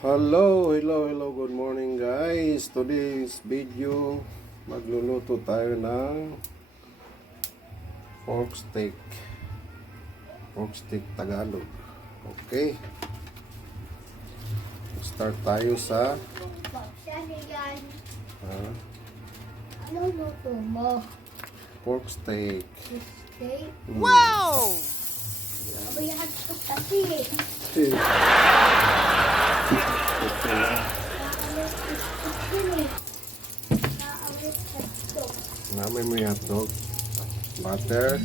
Hello, good morning guys. Today's video, magluluto tayo ng pork steak. Pork steak Tagalog. Okay. Start tayo sa Anong luto mo? pork steak. Steak? Wow! Abayahan ko kasi. Namay mo yung hotdog. Butter.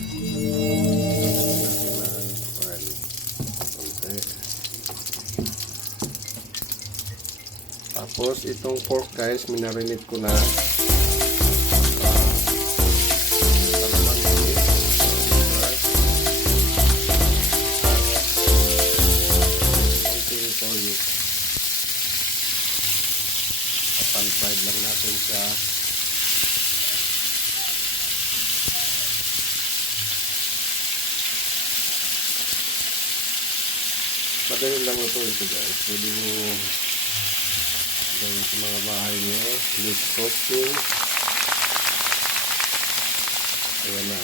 Oil. Okay. Tapos itong pork guys, minarinate ko na. Pan-fried lang natin siya. Madali lang ito guys. Pwede mo gawin sa mga bahay nyo. Leaf toasting. Ayan na.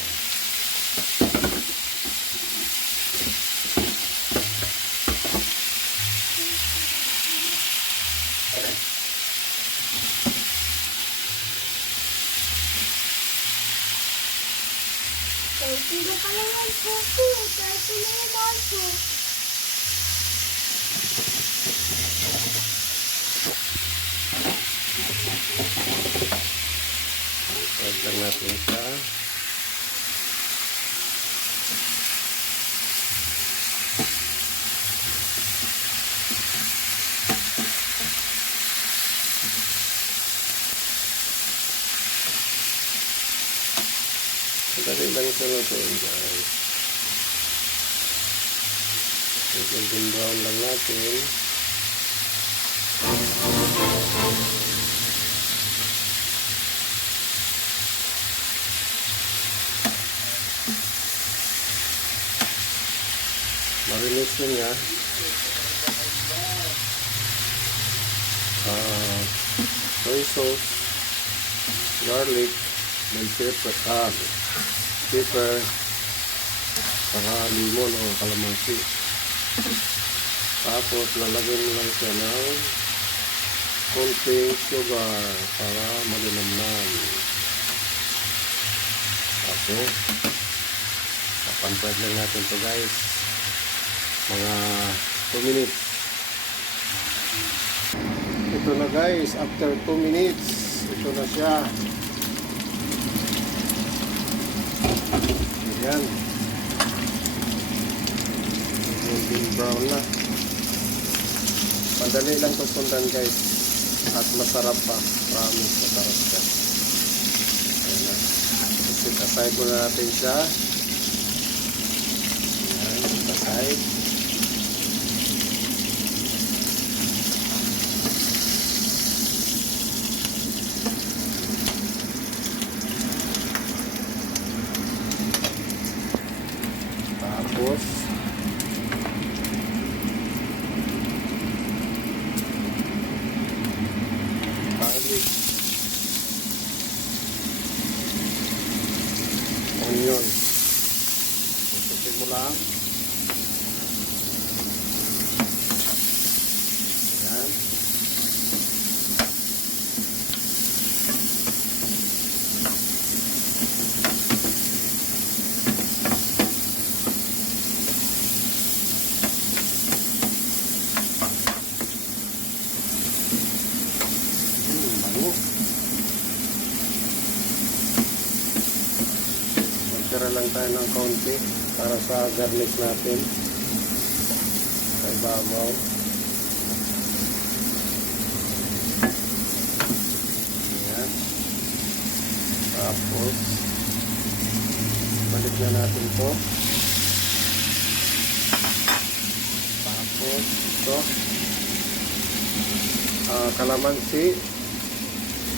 Sino pa lang ang puso? Kasi na yung baso. Fried lang natin siya. Madali lang siya lutuin guys. Golden brown lang natin. Marinis yun niya. Soy sauce, garlic, bell pepper, saka limon o kalamansi. Tapos lalagyan mo lang siya ng konting sugar para malinamnam. Tapos pan-fried lang natin to guys, mga 2 minutes. Ito na guys, after 2 minutes ito na siya. Ayan, golden brown na. Madali lang ito sundan guys, at masarap pa. Promise, masarap siya. Ayan na. Set aside muna natin siya. Ayan, set aside. Tapos garlic, onion, susutin mo lang. Ayan. Bango. Magtira lang tayo ng kaunti para sa garlic natin sa ibabaw. Ayan. Tapos balik na natin to. Tapos ito kalamansi,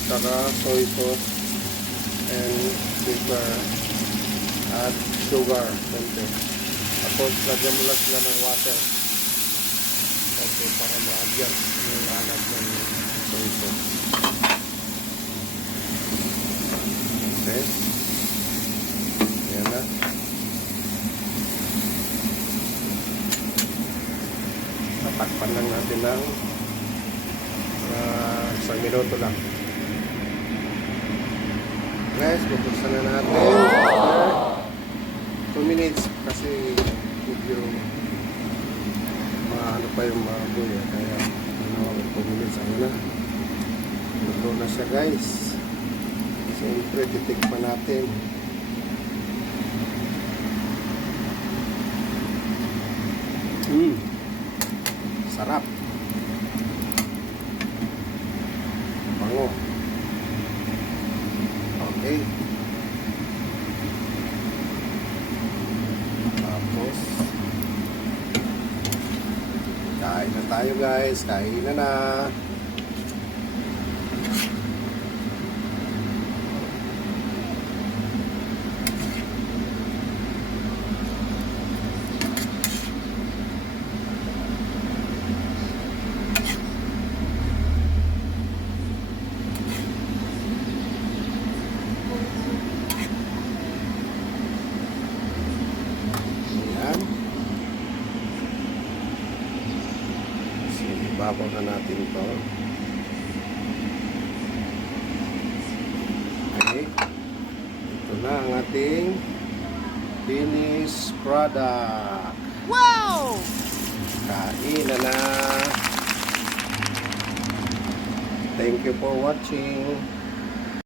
saka soy sauce and pepper at sugar. Tapos lagyan mo lang sila ng water. Okay. So, para ma-adjust yung alat ng soy sauce. Okay. Ayan na. Tatakpan lang natin ng 1 minuto lang. Guys, bubuksan na natin. 2 minutes kasi medyo ano pa yung maaboy eh. Kaya 2 minutes ano na. Luto na siya guys. Siyempre titikman natin. Sarap. Bango. Okay. Tapos kain na tayo guys. Kain na. Ayan. So, ibabaw na natin ito. Okay. Ito na ang ating finished product. Wow! Kain na. Thank you for watching.